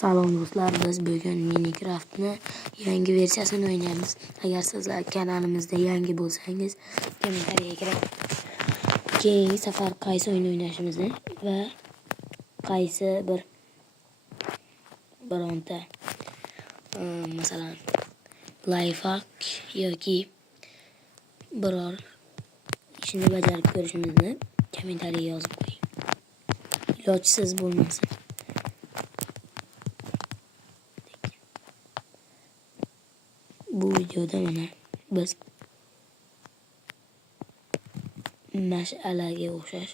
Salom do'stlar, biz bugun Minecraft'ni yangi versiyasini o'ynaymiz. Agar sizlar kanalimizda yangi bo'lsangiz, kommentariyaga kirib, keyingi safar qaysi o'yin o'ynashimizni va qaysi bironta masalan lifehack yoki biror ishni bajarib ko'rishimizni kommentariyaga yozib qo'ying. Ilojsiz bo'lmasin. Bu videoda mana biz mash'alaga o'xshash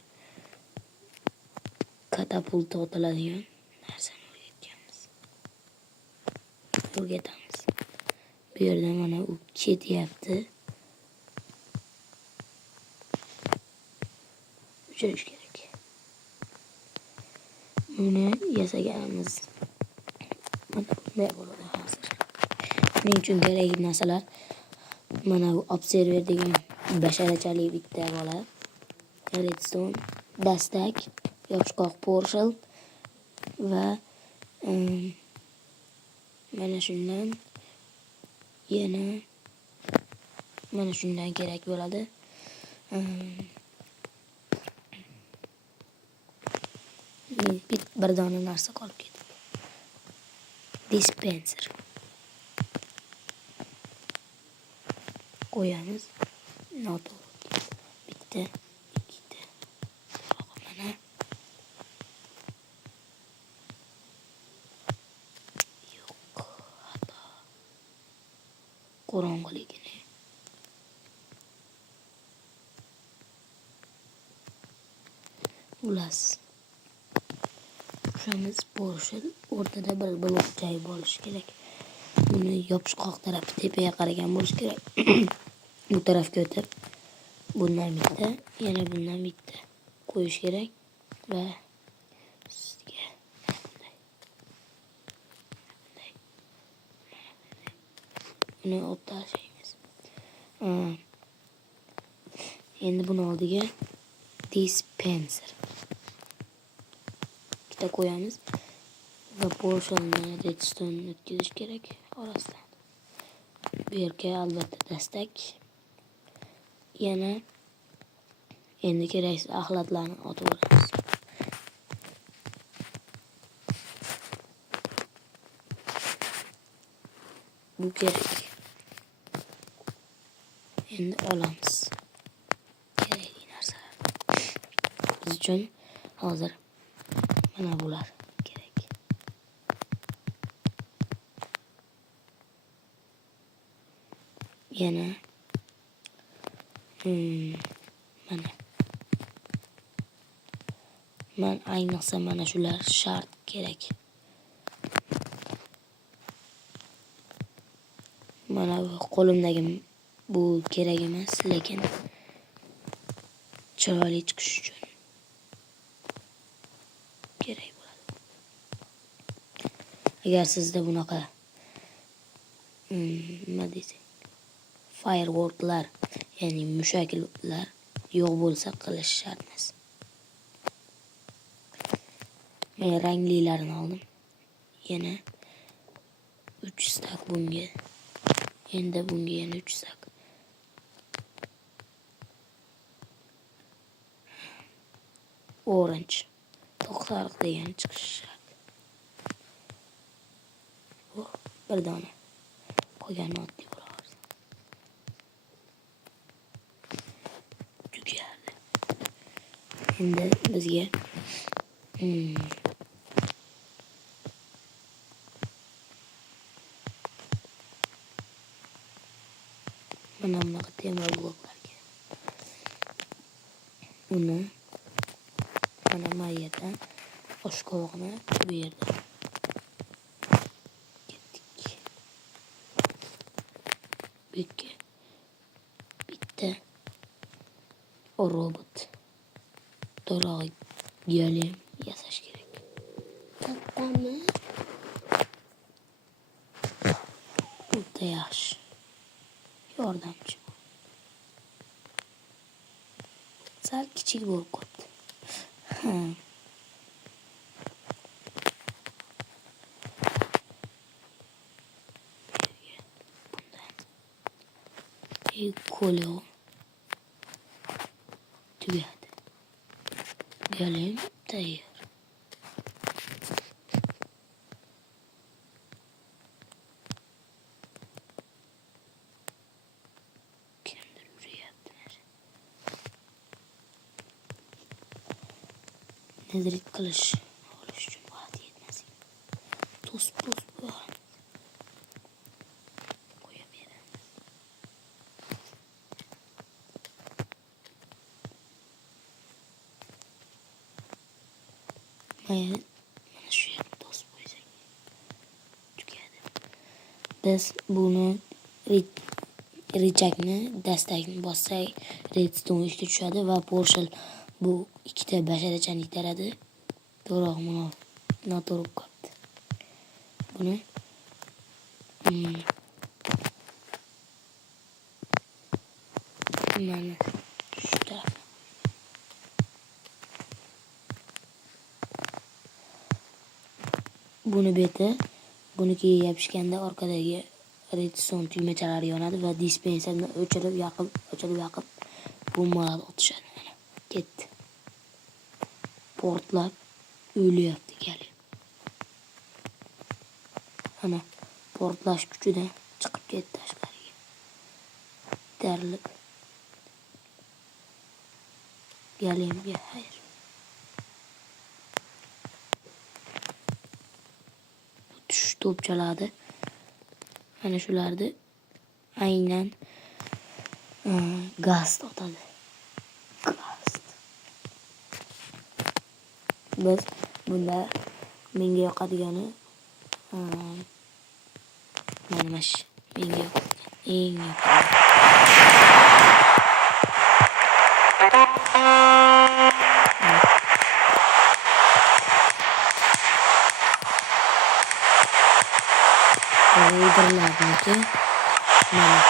katapulta otiladigan narsani o'rgatamiz. Bu yerda mana u ketyapti. Uchirish kerak. Buni yasaganimiz mana bunday bo'ladi hozir. Buning uchun kerakli narsalar mana bu observer degan basharachali bitta bola, redstone, dastak, yopishqoq portal va mana shundan yana mana shundan kerak bo'ladi. Bir dona narsa qolib ketdi. Dispenser qo'yamiz. Noto'g'ri. Bitta, ikkita. Mana yo'q, xato. Qorong'iligini. Ulas. O'shamiz portal o'rtada bir blok joy bo'lishi kerak. Buni yopishqoq tarafi tepaga qaragan bo'lishi kerak. Bu tarafga o'tib, bundan bitta, yana bundan bitta qo'yish kerak va sizga buni olib tashlaymiz. Endi buni oldiga dispenser bitta qo'yamiz va portalni redstone o'tkazish kerak orasidan. Bu yerga albatta dastak. Yana endi keraksiz axlatlarni otib olamiz. Bu kerak. Endi olamiz kerakli narsalar. Biz uchun hozir mana bular kerak. Yana mana ayniqsa mana shular shart kerak. Mana bu qo'limdagi bu kerak emas, lekin chiroyli chiqish uchun kerak bo'ladi. Agar sizda bunaqa nima desang, fireworklar, ya'ni mushaklar yo'q bo'lsa qilish shart emas. Men ranglilarini oldim. Yana 3 stak bunga. Endi bunga yana 3 stak. Orange. To'qsariq degan chiqishi shart. Bu bir dona. Qolgan oddiy bo'laveradi. Tugadi. Endi bizga mana bunaqa temir bloklarga. Uni mana yerdan oshqovoqni bu yerda ketdik. Bekka bitta robot to'rog'i golem yasash kerak. Kattami? O'ta yaxshi. Yordamchi. Sal kichik bo'lib qoldi. Kolyo. Tugadi. Galim tayyor. Kimdir yürüyapti? Nedret qilish olish uchun vaqt yetmas. To'sib qo'yib beramiz. Mana shu yerni to'sib qo'ysak tugadi. Biz buni richakni dastakni bossak redstone ishga tushadi va porshal bu ikkita basharachani itaradi. To'g'ri, mana noto'g'ri qolibdi. Buni mana shu taraf. Buni beti, buniki yopishganda orqadagi redstone tugmachalari yonadi va dispenserni o'chirib yoqib bombalar otishadi. Mana ketdi. Portlab o'lyapti gali. Ana portlash kuchidan chiqib ketdi tashqariga. Darilib. Galimga xayr. Tush to'pchaladi. Ana shularni aynan gaz otadi. Gaz. Biz bunda menga yoqadigani mana shu menga yoqadigan eng yoqimli. Uydirlarniki mana.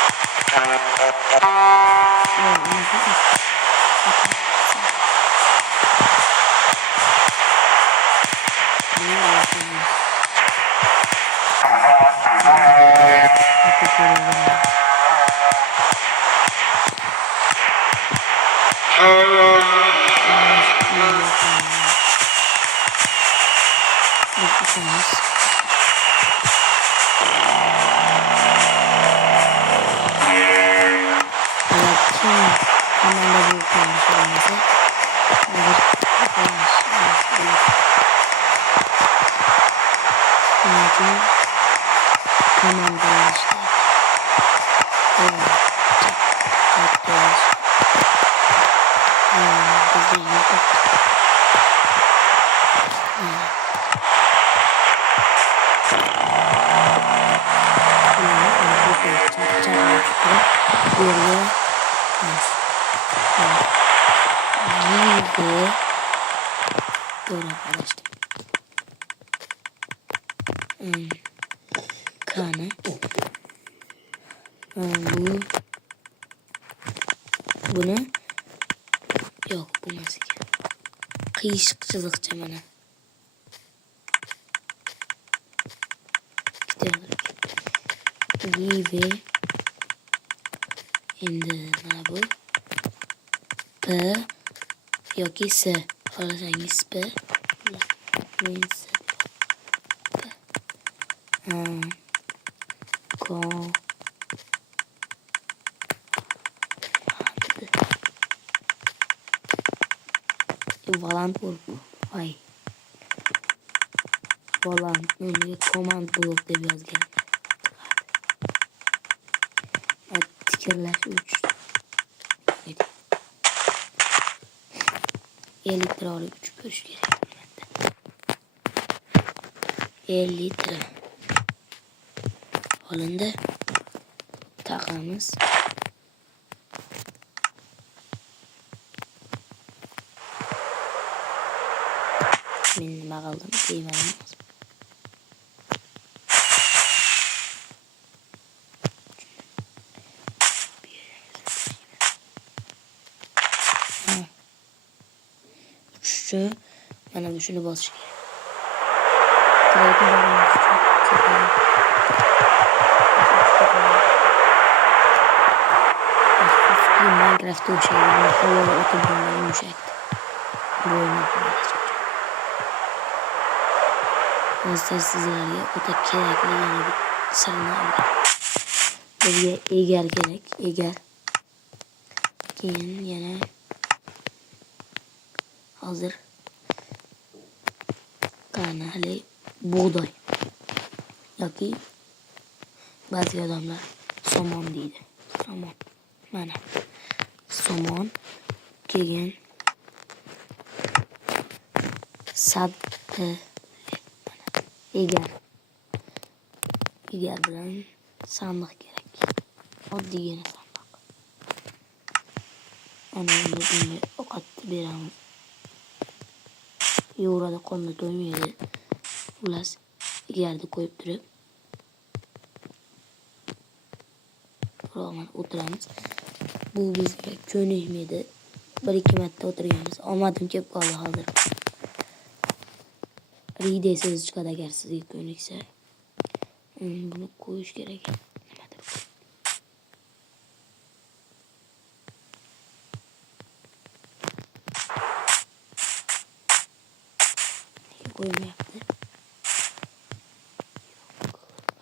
Kana buni yo'q bo'lmas ekan. Qiyshiq chiziqcha mana. Gibi endi mana bu P yoki S xohlasangiz P men S Volant voy. Volant menga command block deb yozgan. Tikrlash 3. Elektr olib uchib ko'rish kerak. 50 litr olindi. Taqamiz. Men nima qildim? Deyman. Uchishi mana shuni bosish kerak. tarafta o'xshaydi. Havoda o'tirganda yumshakdi. Bo'yni hozir sizlarga o'ta kerakli yana bir sirni aytaman. Bizga egar kerak, egar. Keyin yana hozir qanali bug'doy yoki ba'zi odamlar somon deydi. Somon. Mana somon, keyin egar. Egar bilan sandiq kerak. Oddiygina sandiq. Ana bunga ovqatni beramiz. Yo'rada qonni to'ymaydi. Ular egarni qo'yib turib o'tiramiz. Bu bizga ko'nikmaydi. 1-2 marta o'tirganmiz. Omadim kelib qoldi hozir. Ride so'zi chiqadi agar sizga ko'niksa. Buni qo'yish kerak. Nimadir. Qo'ymayapti.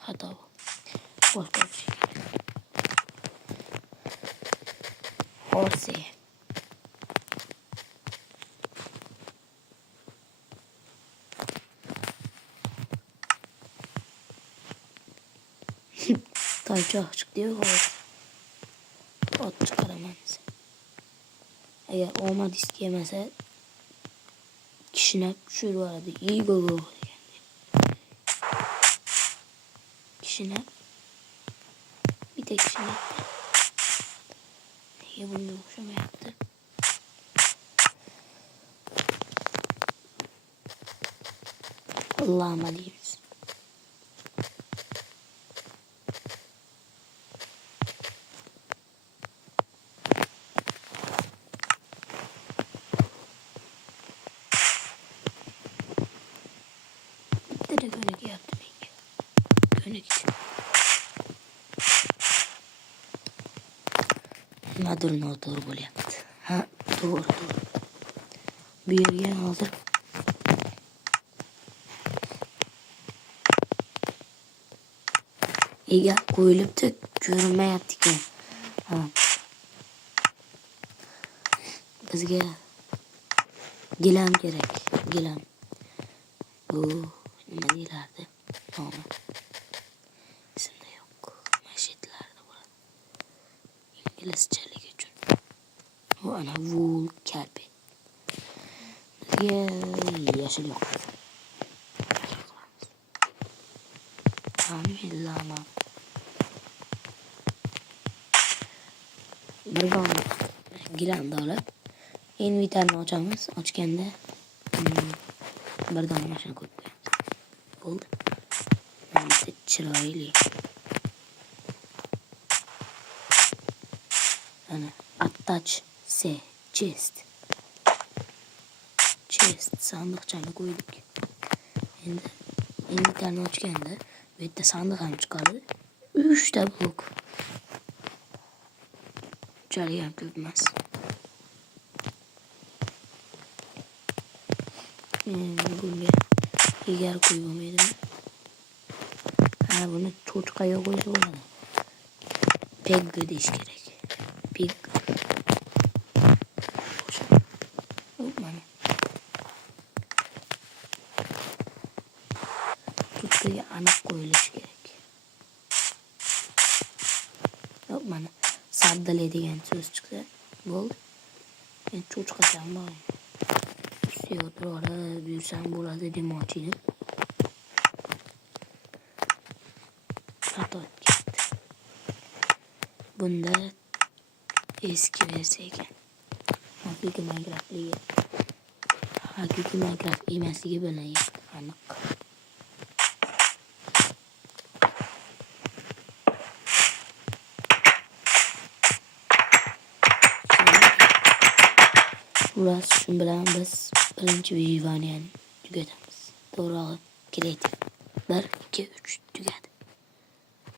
Xato. Boshqa bir şey kerak. Horse. Toychoq chiqdi-yu, ot chiqaraman. Agar omadingiz kelmasa, kishinab tushirib yuboradi. Igogo degandek. Kishinab bitta kishinab. Nega bunga o'xshamayapti? Lama deymiz. Bitta ko'nik yapti menga. Ko'nik için. Nimadir noto'g'ri bo'lyapti. Ha, to'g'ri. Bu yerga hozir egar qo'yilibdi, ko'rinmayapti ekan. Ha. Bizga gilam kerak, gilam. Bu nima deylardi? Nomi. Esimda yo'q. Mashitlarda bo'ladi. Inglizchalik uchun. Bu ana wool kalpi. Bizga yashil yoqadi. Lama. Bir dona gilamni olib, inventarni ochamiz. Ochganda bir dona mashina qo'yib qo'yamiz. Bo'ldi. Mana chiroyli. Ana attach chest sandiqchani qo'ydik. Endi inventarni ochganda bu yerda sandiq ham chiqadi. 3 ta blok. Unchalik ham ko'p emas. Bunga egar qo'yib bo'lmaydimi? Ha, buni cho'chqaga qo'ysa bo'ladi. Peg deyish kerak. Peg. Mana. Cho'chqaga aniq qo'yilishi kerak. Mana saddale degan so'z chiqsa, bo'ldi. Men cho'chqacham bor. Yo'qroq yursam bo'ladi demoqchi edim. Xato ketdi. Bunda eski versiya ekan. Haqiqiy Minecraft emasligi bilan aniq. Ular shu bilan biz birinchi videoni tugatamiz. To'g'ri, kreativ. 1, 2, 3.